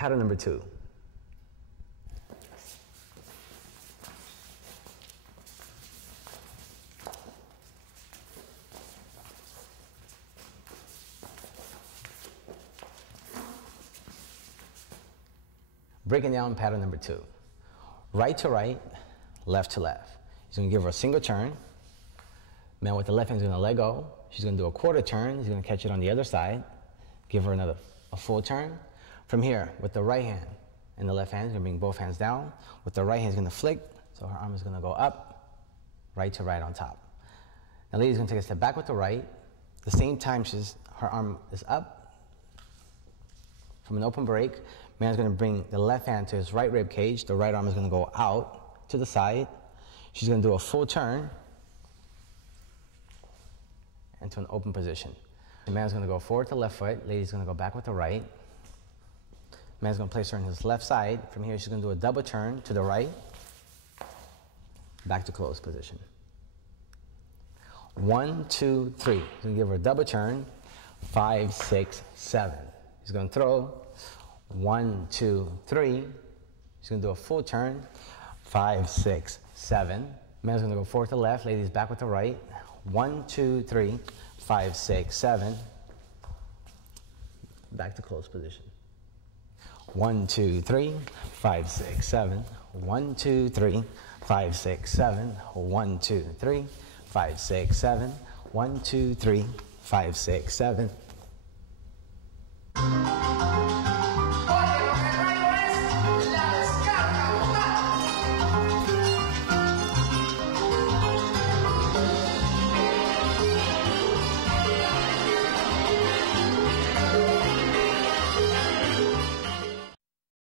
Pattern number 2. Breaking down pattern number 2. Right to right, left to left. He's going to give her a single turn. Man with the left hand is going to let go. She's going to do a quarter turn. He's going to catch it on the other side. Give her a full turn. From here, with the right hand and the left hand, he's going to bring both hands down. With the right hand, he's going to flick. So her arm is going to go up, right to right on top. Now lady's going to take a step back with the right. The same time her arm is up from an open break. Man's going to bring the left hand to his right rib cage. The right arm is going to go out to the side. She's going to do a full turn into an open position. The man's going to go forward to left foot. Lady's going to go back with the right. Man's going to place her on his left side. From here, she's going to do a double turn to the right. Back to closed position. 1, 2, 3. He's going to give her a double turn. 5, 6, 7. He's going to throw. 1, 2, 3. He's going to do a full turn. 5, 6, 7. Man's going to go forward to left. Ladies back with the right. 1, 2, 3. 5, 6, 7. Back to closed position. 1, 2, 3. 5, 6, 7. 1, 2, 3. 5, 6, 7. 1, 2, 3. 5, 6, 7. 1, 2, 3. 5, 6, 7.